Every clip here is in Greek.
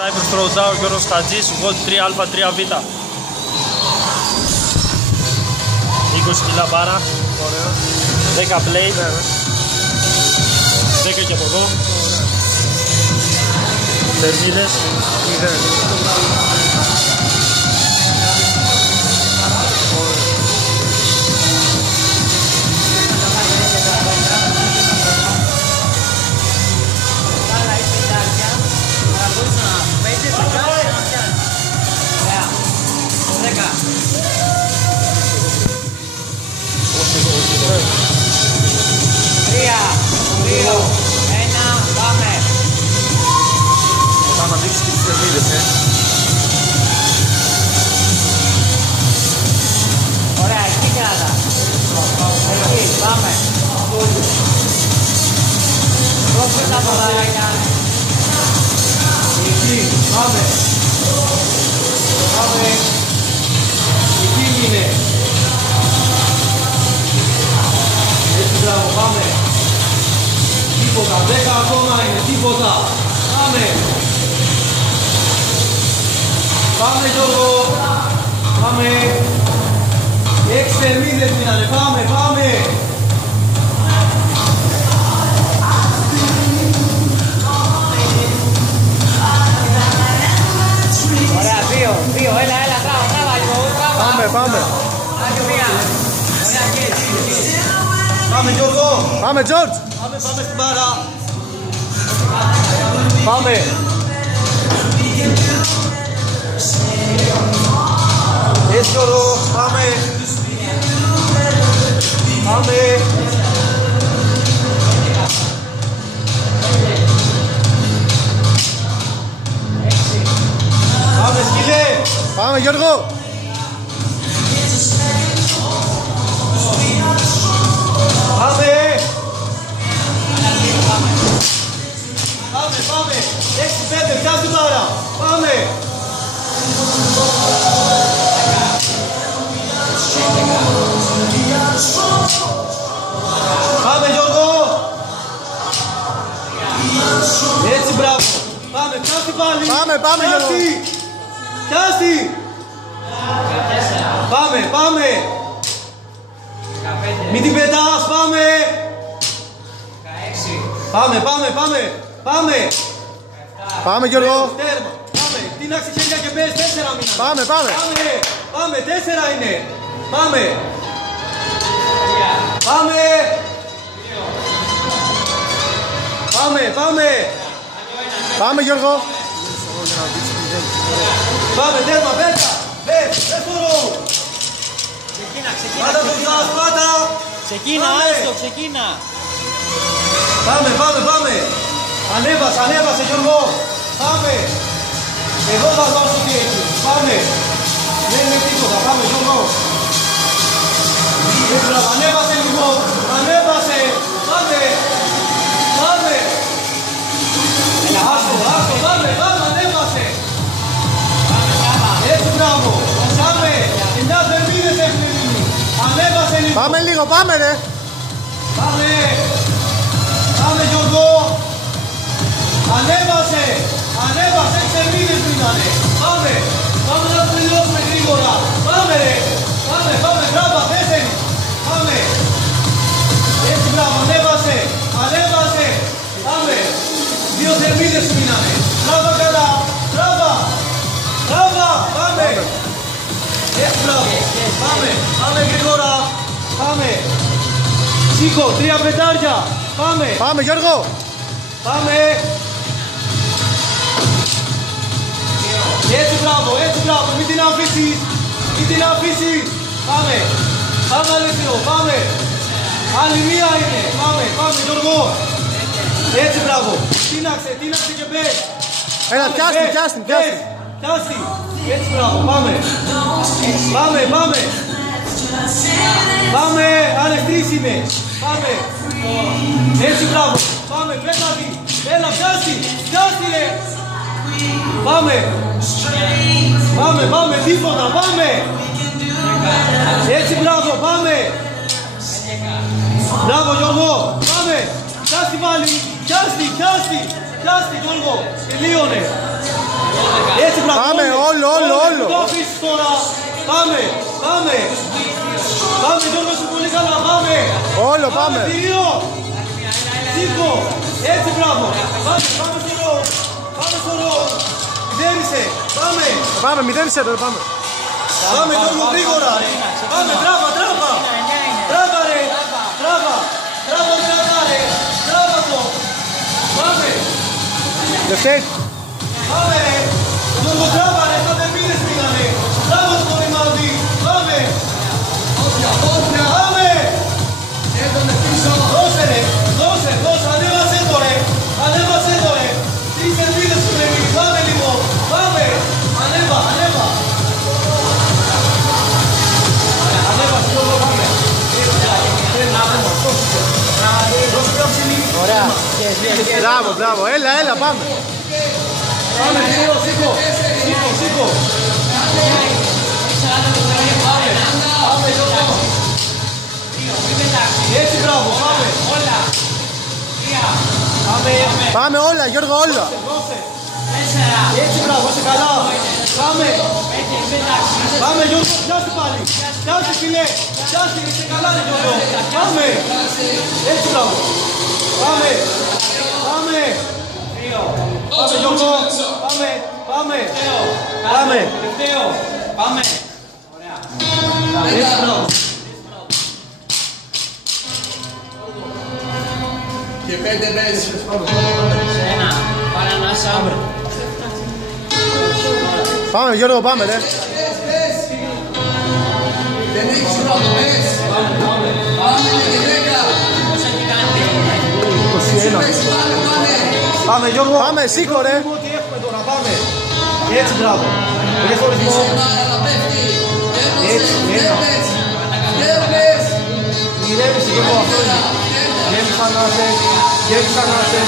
Cyber Pro ο Γιώργος Χατζής, Volt 3α3β. 20 κιλά μπάρα. 10 blade. 10 και από εδώ. Θερμίδες. Θα δείξει και τις θερμίδες, Ωραία, εκεί κράτα. Εκεί, πάμε. Δώσε τα ποδαράκια. Εκεί, πάμε. Πάμε. Εκεί είναι. Έτσι, μπράβο, πάμε. Τίποτα, 10 ακόμα είναι, τίποτα. Πάμε. Πάμε Γιώργο. Πάμε. 6 θερμίδες μείνανε, πάμε, πάμε. Ωραία, δύο, έλα, τράβα λίγο, τράβα. Πάμε. Άντε, μία. Ωραία, εκεί. Πάμε Γιώργο. Πάμε, George. Πάμε στην μπάρα. Πάμε. Έτσι Γιώργο, πάμε. Πάμε. Πάμε σκυλέ. Πάμε, Γιώργο. Πάμε. Πάμε. 6-5, πιάσ' την μπάρα. Πάμε. Πάμε Γιώργο. Έτσι μπράβο. Πάμε, πιάσ' πάλι. Πάμε, Γιώργο. Πιάσ' Πάμε. Μην την πετάς, πάμε. Πάμε. Πάμε, Γιώργο. Τέρμα. Πάμε. Τίναξε χέρια και πες 4 μήνα. Πάμε. Πάμε. 4 είναι. Πάμε. Πάμε, Γιώργο. Πάμε, τέρμα, πέτα. Πες τώρα. Πάτα το ψάς, πάτα. Ξεκίνα, άστο, ξεκίνα. Πάμε. Ανέβασε Γιώργο. Πάμε. Εδώ θα δώσω τι έχει. Πάμε. Δεν είναι τίποτα. Πάμε Γιώργο. Ανέβασε λίγο. Πάμε. Άστο. Πάμε. Ανέβασε. Έτσι μπράβο. Πάμε. 9 θερμίδες έχουν μείνει. Ανέβασε λίγο. Πάμε λίγο, πάμε ρε. Πάμε Γιώργο. Ανέβασε. 6 θερμίδες μείνανε. Πάμε να τελειώσουμε γρήγορα. Πάμε ρε. Πάμε. Μπράβο, 4. Πάμε. Έτσι μπράβο. Ανέβασε. Πάμε. 2 θερμίδες μείνανε. Μπράβο καλά. Μπράβο. Πάμε. Έτσι μπράβο. Πάμε γρήγορα. Πάμε. Σήκω, 3 πετάρια. Πάμε, Γιώργο. Πάμε. Έτσι μπράβο. Μην την αφήσεις. Πάμε αλήθινο. Πάμε. Άλλη μία είναι. Πάμε Γιώργο. Έτσι μπράβο. Τίναξε και πες. Έλα, πιάστη. Έτσι μπράβο. Πάμε. Άλλες 3 είναι. Πάμε. Έτσι μπράβο. Πάμε. Πέτατη. Έλα, πιάστη ρε. Πάμε. Τίποτα. Πάμε. Έτσι μπράβο. Πάμε. Μπράβο Γιώργο. Πάμε. Πιάστη πάλι. Πιάστη Γιώργο. Τελείωνε. αφήσεις τώρα. Πάμε, πάμε. Πάμε Γιώργο σου πολύ καλά, πάμε. Όλο, πάμε. Δύο. Σήκω. Έτσι μπράβο. Πάμε, πάμε στο ρο. Πάμε στο ρο. Μηδένισε. Πάμε. Πάμε, μηδένισε το, πάμε. Πάμε Γιώργο γρήγορα. Πάμε, τράβα, τράβα. Τράβα ρε. Τράβα. Τράβα, τράβα ρε. Τράβα το. Πάμε. Δευτέρη. Πάμε ρε. Γιώργο τράβα ρε. Θα δεν πίνες πήγανε. Τράβα το ρημάδι. Πάμε. Πάμε. Δώσε ρε. Δώσε, δώσε. Ανέβασε το ρε. Ανέβασε το ρε. Τρεις ελπίδες σου ρε. Πάμε λίγο. Πάμε. Ανέβα, ανέβα. Ωραία. Μπράβο, μπράβο. Έλα, έλα, πάμε. Πάμε, σήκω, σήκω. Σήκω, σήκω. Πάμε, Γιώργο. Έτσι, μπράβο, πάμε. Πάμε όλα, Γιώργο, όλα. Δώσε. Έτσι, μπράβο, είσαι καλά. Πάμε. Πάμε, Γιώργο, πιάστε πάλι. Πιάστε, φίλε. Πιάστε, είσαι καλά, ρε Γιώργο. Πάμε. Έτσι, μπράβο. Πάμε. Πάμε. Πάμε, Γιώργο. Πάμε. Πάμε. Πάμε. Πάμε. Έτσι, μπράβο. Και 5 μπες. Ένα. Παρανάσα. Πάμε, Γιώργο, πάμε, ρε. Δεν έχεις χρόνο, μπες. Πάμε και 10. Πώς έχει κάνει. 21. Πάμε, Γιώργο. Πάμε, σήκω, ρε. Ό,τι έχουμε τώρα, πάμε. Έτσι, μπράβο. Έχει χωρισμό. Έτσι, ένα. Ηρέμησε, Γιώργο, αυτό είναι. Γέμισα να σε. Γέμισα να σε.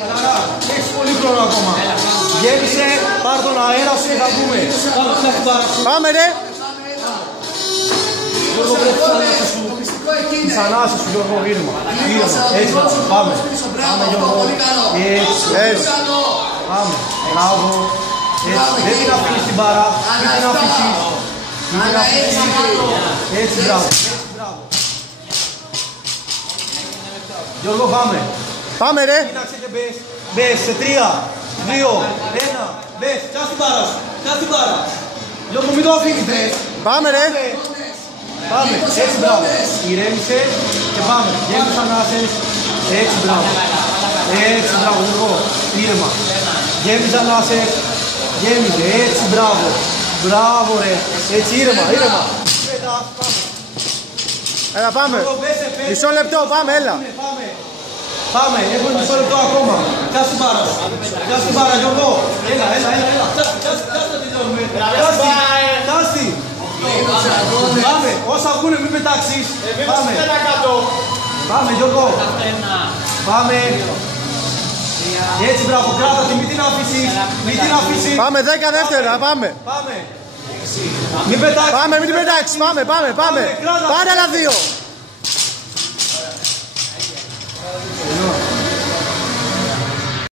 Χαλαρά. Έχεις πολύ χρόνο ακόμα. Γέμισε, πάρ' τον αέρα σου και θα βγούμε. Πάμε, ρε. Γιώργο, πρέπει τις ανάσες σου, Γιώργο, ήρμα. Έτσι, πάμε. Πάμε, Γιώργο. Έτσι. Πάμε. Μπράβο. Έτσι. Δεν την αφήνεις την μπάρα. Μην την αφήσεις. Μην την αφήσεις. Έτσι, μπράβο. Γιώργο, πάμε. Πάμε, ρε. Κοίταξε και μπες. Μπες σε 3, 2, 1. Μπες. Τσάς την μπάρα σου. Τσάς την μπάρα. Γιώργο, μην το αφήνεις, μπες. Πάμε, ρε. Πάμε, έτσι μπράβο. Ηρέμησε και πάμε. Γέμισα να σες. Έτσι μπράβο. Έτσι μπράβο, Γιώργο. Ήρεμα. Γέμισα να σες. Γέμισε, έτσι μπράβο. Μπράβο ρε. Έτσι ήρεμα, ήρεμα. Έλα, πάμε. Μισό λεπτό, πάμε, έλα. Πάμε. Πάμε, έχουμε μισό λεπτό ακόμα. Κάτσε την μπάρα σου. Κάτσε την μπάρα, Γιώργο. Έλα, έλα, έλα. Κάτσε να τελειώνουμε. Κάτσε. Πάμε, όσα βγουνε μην πετάξεις. Πάμε. Πάμε, Γιώργο. Πάμε. Έτσι, μπράβο, κράτα τη, μην την αφήσεις. Μην την αφήσεις. Πάμε 10 δεύτερα, πάμε. Πάμε. Μην πετάξεις. Πάμε, μην την πετάξεις. Πάμε, πάμε, πάμε. Πάρε άλλα 2.